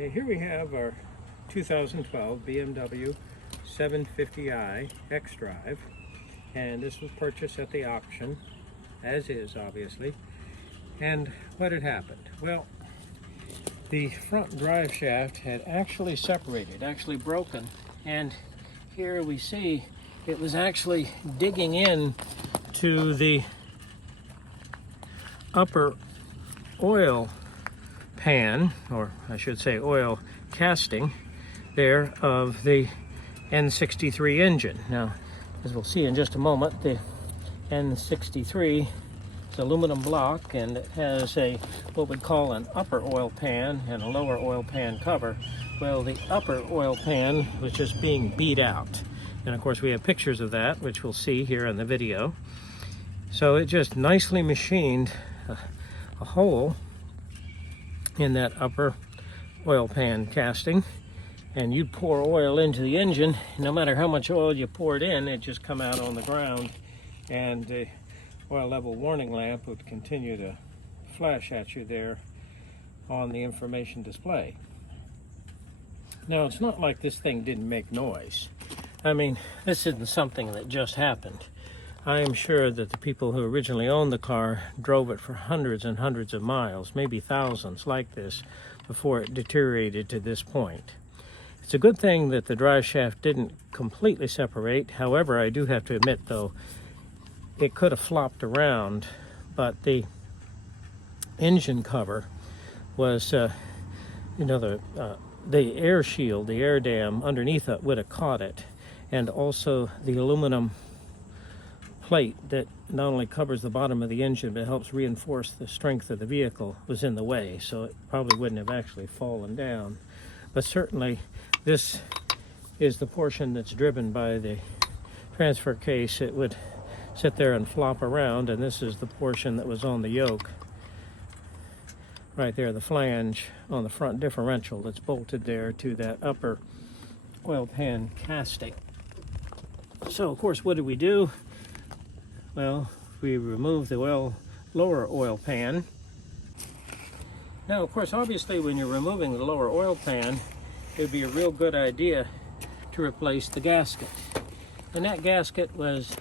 Okay, here we have our 2012 BMW 750i xDrive, and this was purchased at the auction, as is obviously. And what had happened? Well, the front drive shaft had actually separated, actually broken, and here we see it was actually digging in to the upper oil pan, or I should say oil casting there, of the N63 engine. Now, as we'll see in just a moment, the N63 is aluminum block, and it has what we'd call an upper oil pan and a lower oil pan cover. Well, the upper oil pan was just being beat out, and of course we have pictures of that, which we'll see here in the video. So it just nicely machined a hole in that upper oil pan casting, and you'd pour oil into the engine. No matter how much oil you poured in, it just come out on the ground, and the oil level warning lamp would continue to flash at you there on the information display. Now, it's not like this thing didn't make noise. I mean, this isn't something that just happened. I am sure that the people who originally owned the car drove it for hundreds and hundreds of miles, maybe thousands like this, before it deteriorated to this point. It's a good thing that the drive shaft didn't completely separate. However, I do have to admit, though, it could have flopped around, but the engine cover was, the air shield, the air dam underneath it would have caught it, and also the aluminum plate that not only covers the bottom of the engine but helps reinforce the strength of the vehicle was in the way, so it probably wouldn't have actually fallen down. But certainly this is the portion that's driven by the transfer case. It would sit there and flop around, and this is the portion that was on the yoke right there, the flange on the front differential that's bolted there to that upper oil pan casting. So of course, what did we do? Well, we removed the lower oil pan. Now, of course, obviously, when you're removing the lower oil pan, it would be a real good idea to replace the gasket. And that gasket was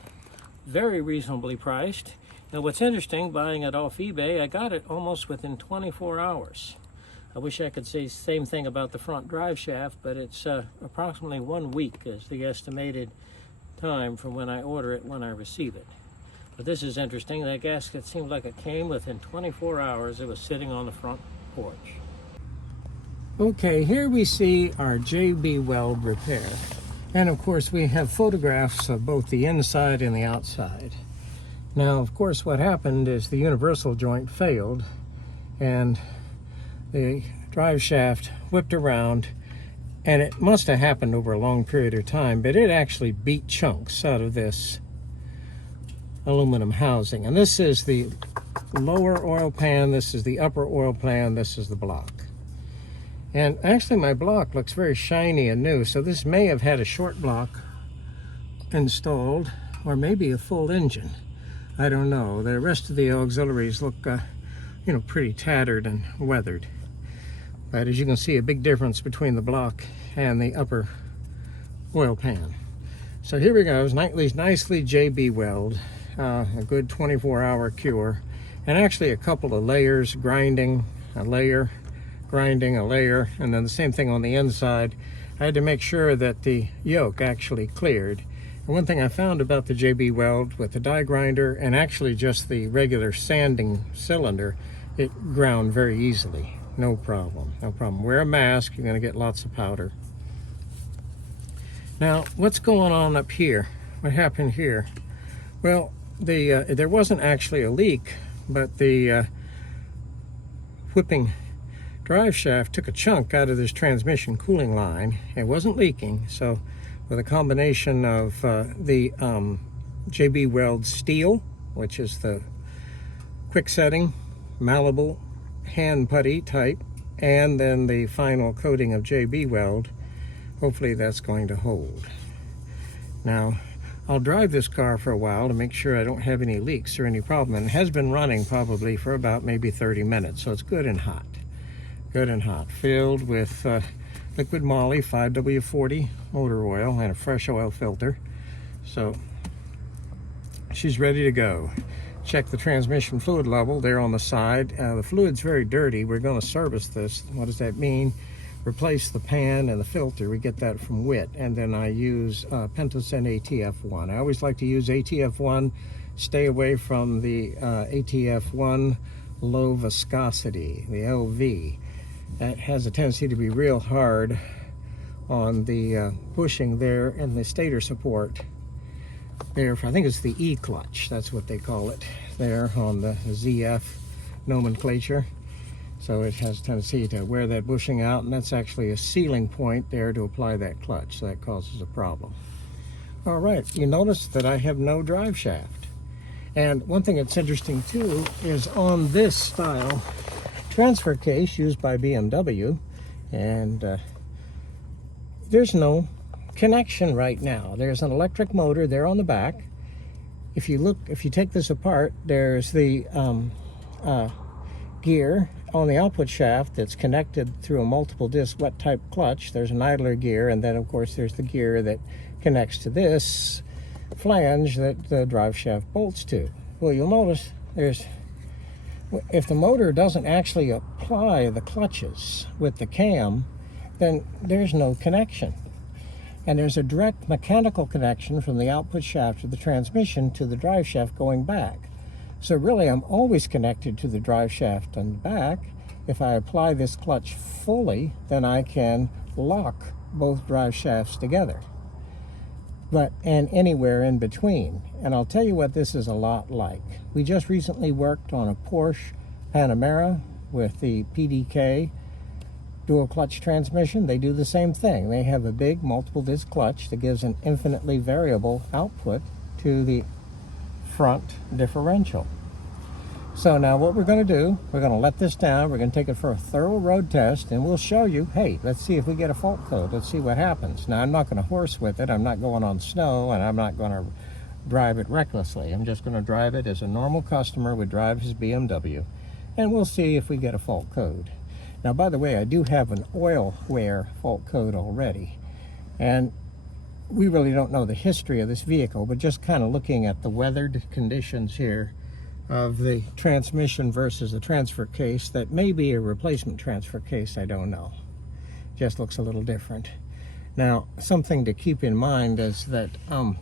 very reasonably priced. Now, what's interesting, buying it off eBay, I got it almost within 24 hours. I wish I could say the same thing about the front drive shaft, but it's approximately 1 week is the estimated time from when I order it when I receive it. But this is interesting. That gasket seemed like it came within 24 hours. It was sitting on the front porch. Okay, here we see our JB Weld repair. And of course, we have photographs of both the inside and the outside. Now, of course, what happened is the universal joint failed, and the drive shaft whipped around, and it must have happened over a long period of time, but it actually beat chunks out of this aluminum housing. And this is the lower oil pan, this is the upper oil pan, this is the block. And actually my block looks very shiny and new, so this may have had a short block installed, or maybe a full engine. I don't know. The rest of the auxiliaries look pretty tattered and weathered. But as you can see, a big difference between the block and the upper oil pan. So here we go. It's nicely JB Weld. A good 24-hour cure, and actually a couple of layers, grinding, a layer, grinding, a layer, and then the same thing on the inside. I had to make sure that the yoke actually cleared. And one thing I found about the JB Weld with the die grinder and actually just the regular sanding cylinder, it ground very easily. No problem, no problem. Wear a mask, you're going to get lots of powder. Now, what's going on up here? What happened here? Well, there wasn't actually a leak, but the whipping drive shaft took a chunk out of this transmission cooling line. It wasn't leaking, so with a combination of the JB Weld steel, which is the quick setting, malleable, hand putty type, and then the final coating of JB Weld, hopefully that's going to hold. Now, I'll drive this car for a while to make sure I don't have any leaks or any problem. And it has been running probably for about maybe 30 minutes, so it's good and hot. good and hot, filled with liquid moly 5W40 motor oil and a fresh oil filter. So she's ready to go. Check the transmission fluid level there on the side. The fluid's very dirty. We're going to service this. What does that mean? Replace the pan and the filter. We get that from WIT, and then I use Pentocen ATF1. I always like to use ATF1. Stay away from the ATF1 low viscosity, the LV. That has a tendency to be real hard on the bushing there and the stator support there. I think it's the E clutch, that's what they call it there on the ZF nomenclature. So it has a tendency to wear that bushing out, and that's actually a sealing point there to apply that clutch, so that causes a problem. All right, you notice that I have no drive shaft. And one thing that's interesting too is on this style transfer case used by BMW, and there's no connection right now. There's an electric motor there on the back. If you take this apart, there's the gear on the output shaft that's connected through a multiple disc wet type clutch. There's an idler gear, and then of course there's the gear that connects to this flange that the drive shaft bolts to. Well, you'll notice if the motor doesn't actually apply the clutches with the cam, then there's no connection. And there's a direct mechanical connection from the output shaft of the transmission to the drive shaft going back. So really, I'm always connected to the drive shaft on the back. If I apply this clutch fully, then I can lock both drive shafts together. And anywhere in between. And I'll tell you what this is a lot like. We just recently worked on a Porsche Panamera with the PDK dual clutch transmission. They do the same thing. They have a big multiple disc clutch that gives an infinitely variable output to the front differential. So now what we're going to do, we're going to let this down, we're going to take it for a thorough road test, and we'll show you, hey, let's see if we get a fault code, let's see what happens. Now I'm not going to horse with it, I'm not going on snow, and I'm not going to drive it recklessly. I'm just going to drive it as a normal customer would drive his BMW, and we'll see if we get a fault code. Now, by the way, I do have an oil wear fault code already, and we really don't know the history of this vehicle, but just kind of looking at the weathered conditions here of the transmission versus the transfer case, that may be a replacement transfer case, I don't know. Just looks a little different. Now, something to keep in mind is that on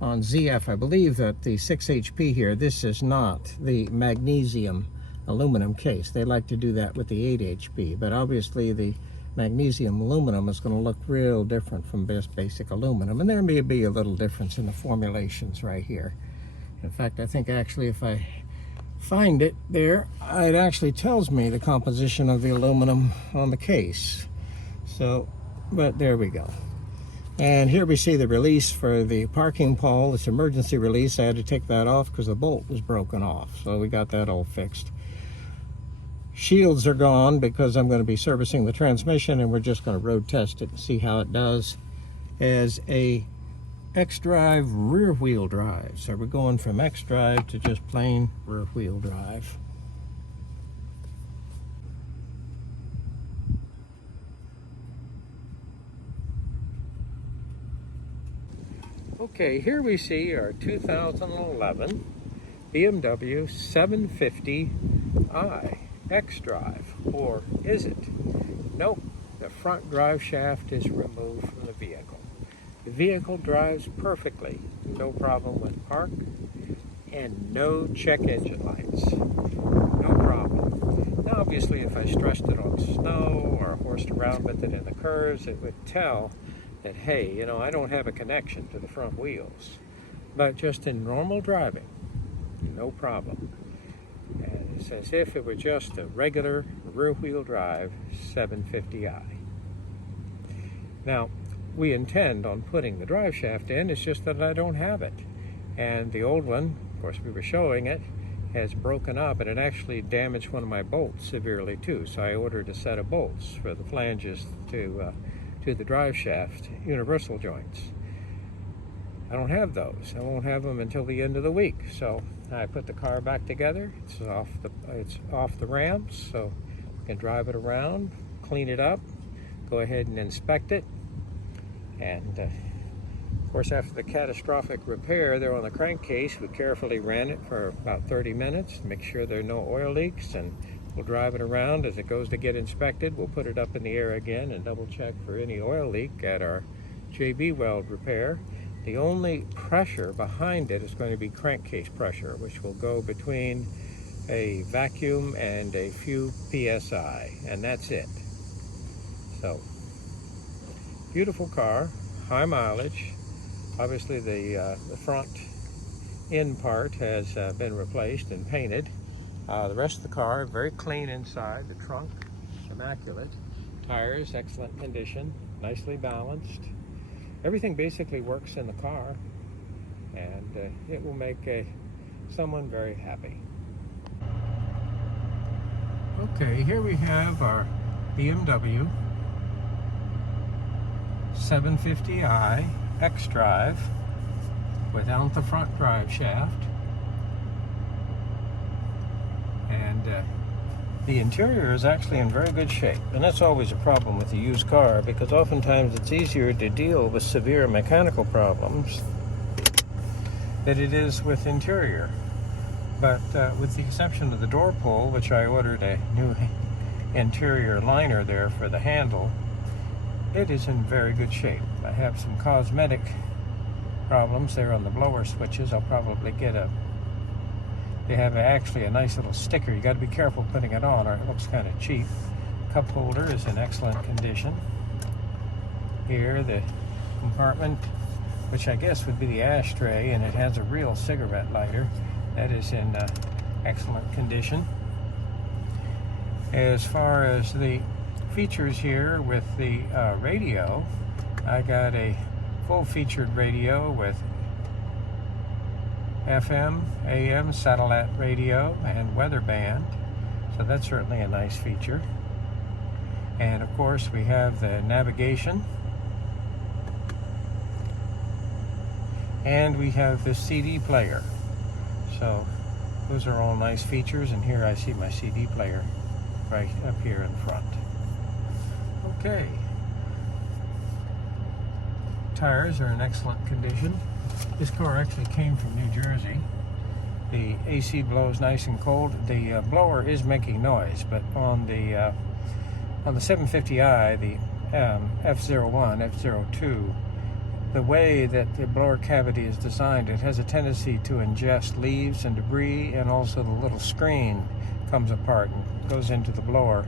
ZF, I believe that the 6 HP here, this is not the magnesium aluminum case. They like to do that with the 8 HP, but obviously the magnesium aluminum is going to look real different from basic aluminum, and there may be a little difference in the formulations right here. In fact, I think actually if I find it there, it actually tells me the composition of the aluminum on the case. So, but there we go. And here we see the release for the parking pole. It's emergency release. I had to take that off because the bolt was broken off. So we got that all fixed. Shields are gone because I'm going to be servicing the transmission, and we're just going to road test it and see how it does as a xDrive rear wheel drive. So we're going from xDrive to just plain rear wheel drive. Okay, here we see our 2011 BMW 750i xDrive. Or is it? Nope, the front drive shaft is removed from the vehicle. The vehicle drives perfectly, no problem with park, and no check engine lights, no problem. Now obviously if I stressed it on snow or horsed around with it in the curves, it would tell that, hey, you know, I don't have a connection to the front wheels. But just in normal driving, no problem. And it's as if it were just a regular rear-wheel drive 750i. Now, we intend on putting the drive shaft in, it's just that I don't have it. And the old one, of course we were showing it, has broken up, and it actually damaged one of my bolts severely too. So I ordered a set of bolts for the flanges to the drive shaft universal joints. I don't have those. I won't have them until the end of the week. So I put the car back together. It's off the ramps, so You can drive it around, clean it up, go ahead and inspect it. And of course, after the catastrophic repair there on the crankcase, we carefully ran it for about 30 minutes, make sure there are no oil leaks, and we'll drive it around. As it goes to get inspected, we'll put it up in the air again and double check for any oil leak at our JB weld repair. The only pressure behind it is going to be crankcase pressure, which will go between a vacuum and a few PSI, and that's it. So, beautiful car, high mileage. Obviously the front end part has been replaced and painted. The rest of the car, very clean inside. The trunk, immaculate. Tires, excellent condition, nicely balanced. Everything basically works in the car, and it will make someone very happy. Okay, here we have our BMW 750i xDrive without the front drive shaft. And the interior is actually in very good shape, and that's always a problem with a used car, because oftentimes it's easier to deal with severe mechanical problems than it is with interior. But with the exception of the door pull, which I ordered a new interior liner there for the handle, it is in very good shape. I have some cosmetic problems there on the blower switches. I'll probably get they have actually a nice little sticker. You got to be careful putting it on, or it looks kind of cheap. Cup holder is in excellent condition. Here, the compartment, which I guess would be the ashtray, and it has a real cigarette lighter. That is in excellent condition. As far as the features here with the radio, I got a full-featured radio with FM, AM, satellite radio, and weather band. So that's certainly a nice feature. And of course we have the navigation. And we have the CD player. So those are all nice features, and here I see my CD player right up here in front. Okay. Tires are in excellent condition. This car actually came from New Jersey. The AC blows nice and cold. The blower is making noise, but on the 750i, the F01, F02, the way that the blower cavity is designed, it has a tendency to ingest leaves and debris, and also the little screen comes apart and goes into the blower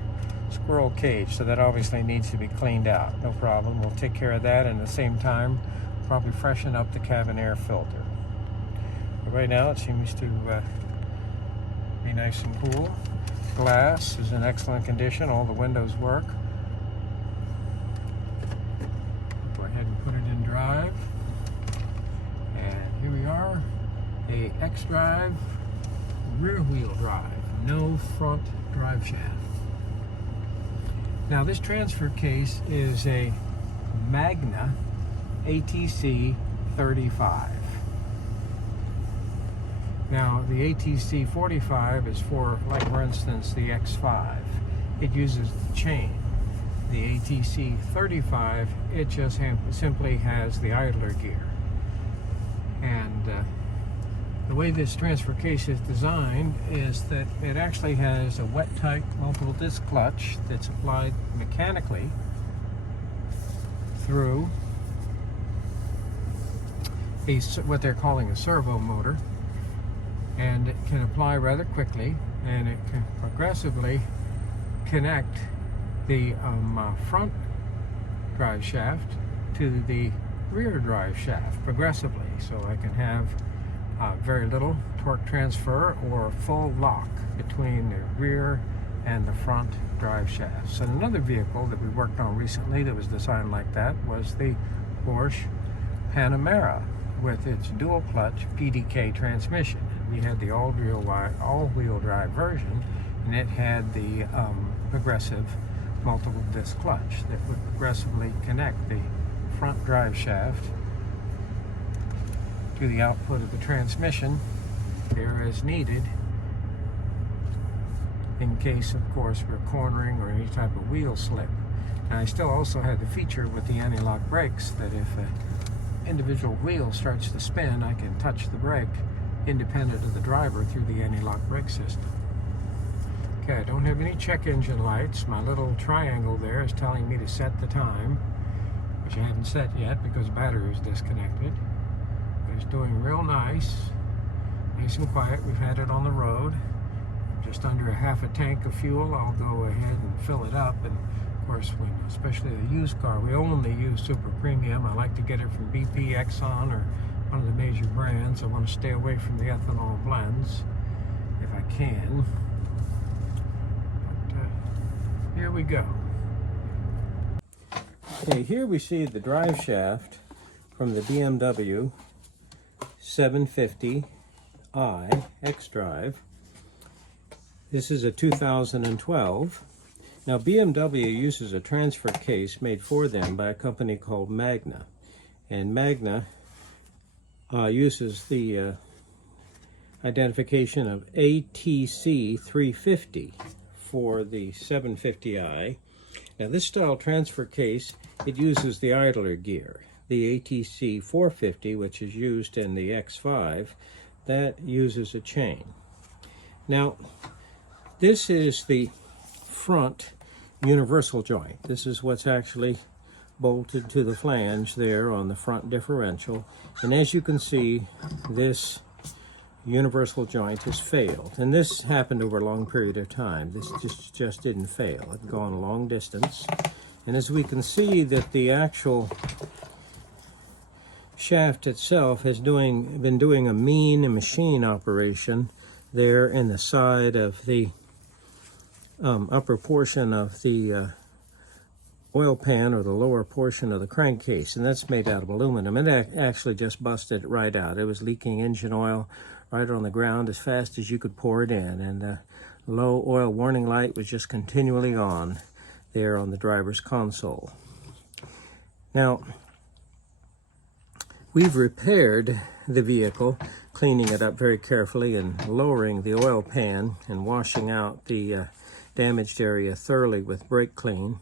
squirrel cage, so that obviously needs to be cleaned out. No problem, we'll take care of that, and at the same time probably freshen up the cabin air filter. But right now it seems to be nice and cool. Glass is in excellent condition, all the windows work. Go ahead and put it in drive, and here we are, a xDrive rear wheel drive, no front drive shaft. Now this transfer case is a Magna ATC 35. Now the ATC 45 is for, like for instance, the X5. It uses the chain. The ATC 35, it just simply has the idler gear. And the way this transfer case is designed is that it actually has a wet-tight multiple disc clutch that's applied mechanically through what they're calling a servo motor, and it can apply rather quickly, and it can progressively connect the front drive shaft to the rear drive shaft progressively, so I can have very little torque transfer or full lock between the rear and the front drive shafts. And another vehicle that we worked on recently that was designed like that was the Porsche Panamera with its dual clutch PDK transmission. We had the all-wheel drive version, and it had the progressive multiple disc clutch that would progressively connect the front drive shaft to the output of the transmission there as needed in case, of course, we're cornering or any type of wheel slip. And I still also had the feature with the anti-lock brakes that if an individual wheel starts to spin, I can touch the brake independent of the driver through the anti-lock brake system. Okay, I don't have any check engine lights. My little triangle there is telling me to set the time, which I haven't set yet because the battery is disconnected. But it's doing real nice and quiet. We've had it on the road. Just under a half a tank of fuel. I'll go ahead and fill it up. And of course, especially a used car, we only use super premium. I like to get it from BP, Exxon, or one of the major brands. I want to stay away from the ethanol blends if I can. But here we go. Okay, here we see the drive shaft from the BMW 750i xDrive. This is a 2012. Now, BMW uses a transfer case made for them by a company called Magna. And Magna uses the identification of ATC 350 for the 750i. Now, this style transfer case, it uses the idler gear. The ATC 450, which is used in the X5, that uses a chain. Now, this is the front universal joint. This is what's actually bolted to the flange there on the front differential. And as you can see, this universal joint has failed. And this happened over a long period of time. This just didn't fail. It had gone a long distance. And as we can see that the actual shaft itself has been doing a mean machine operation there in the side of the upper portion of the oil pan, or the lower portion of the crankcase, and that's made out of aluminum. It actually just busted it right out. It was leaking engine oil right on the ground as fast as you could pour it in, and the low oil warning light was just continually on there on the driver's console. Now, we've repaired the vehicle, cleaning it up very carefully and lowering the oil pan and washing out the damaged area thoroughly with brake clean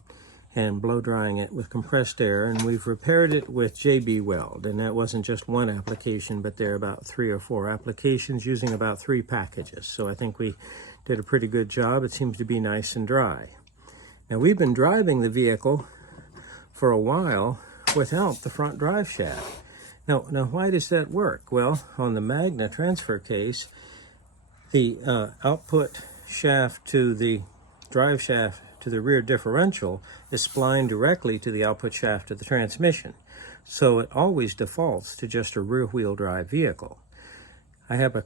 and blow drying it with compressed air. And we've repaired it with JB Weld, and that wasn't just one application, but there are about 3 or 4 applications using about 3 packages. So I think we did a pretty good job. It seems to be nice and dry. Now, we've been driving the vehicle for a while without the front drive shaft. Now why does that work? Well, on the Magna transfer case, the output shaft to the drive shaft to the rear differential is splined directly to the output shaft of the transmission. So it always defaults to just a rear wheel drive vehicle. I have a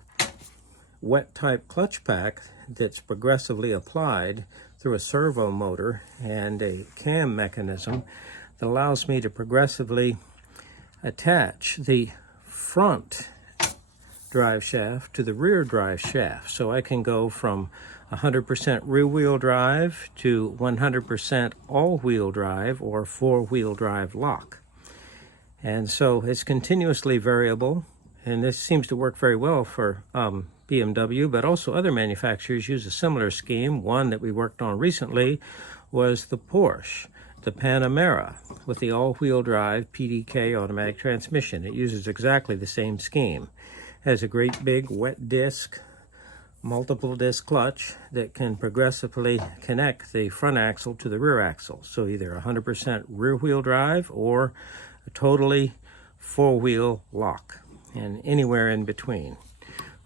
wet type clutch pack that's progressively applied through a servo motor and a cam mechanism that allows me to progressively attach the front drive shaft to the rear drive shaft. So I can go from 100% rear wheel drive to 100% all wheel drive or 4-wheel drive lock. And so it's continuously variable, and this seems to work very well for BMW, but also other manufacturers use a similar scheme. One that we worked on recently was the Porsche, the Panamera, with the all-wheel drive PDK automatic transmission. It uses exactly the same scheme. It has a great big wet disc, multiple disc clutch that can progressively connect the front axle to the rear axle. So either 100% rear wheel drive or a totally 4-wheel lock, and anywhere in between.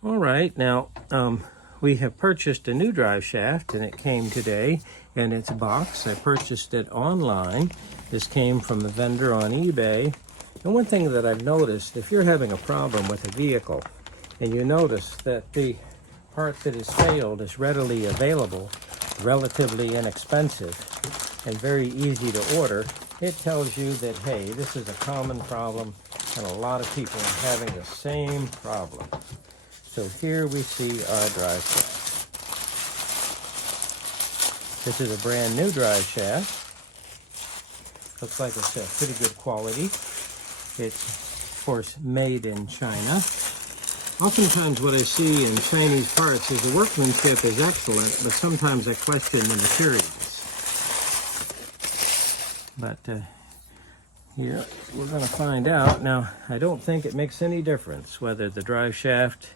All right, now we have purchased a new drive shaft, and it came today in its box. I purchased it online. This came from the vendor on eBay. And one thing that I've noticed, if you're having a problem with a vehicle and you notice that the part that has failed is readily available, relatively inexpensive, and very easy to order, it tells you that, hey, this is a common problem and a lot of people are having the same problem. So here we see our drive shaft. This is a brand new drive shaft. Looks like it's pretty good quality. It's, of course, made in China. Oftentimes what I see in Chinese parts is the workmanship is excellent, but sometimes I question the materials. But here we're going to find out. Now, I don't think it makes any difference whether the drive shaft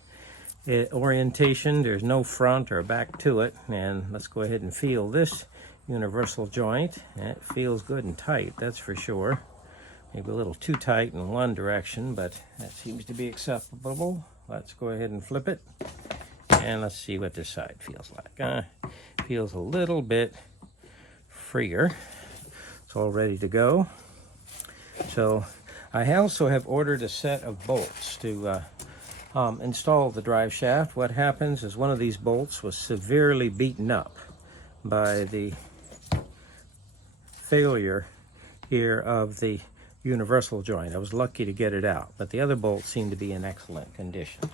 orientation, there's no front or back to it. And let's go ahead and feel this universal joint. It feels good and tight, that's for sure. Maybe a little too tight in one direction, but that seems to be acceptable. Let's go ahead and flip it, and let's see what this side feels like. Feels a little bit freer. It's all ready to go. So I also have ordered a set of bolts to install the drive shaft. What happens is one of these bolts was severely beaten up by the failure here of the universal joint. I was lucky to get it out, but the other bolts seem to be in excellent condition.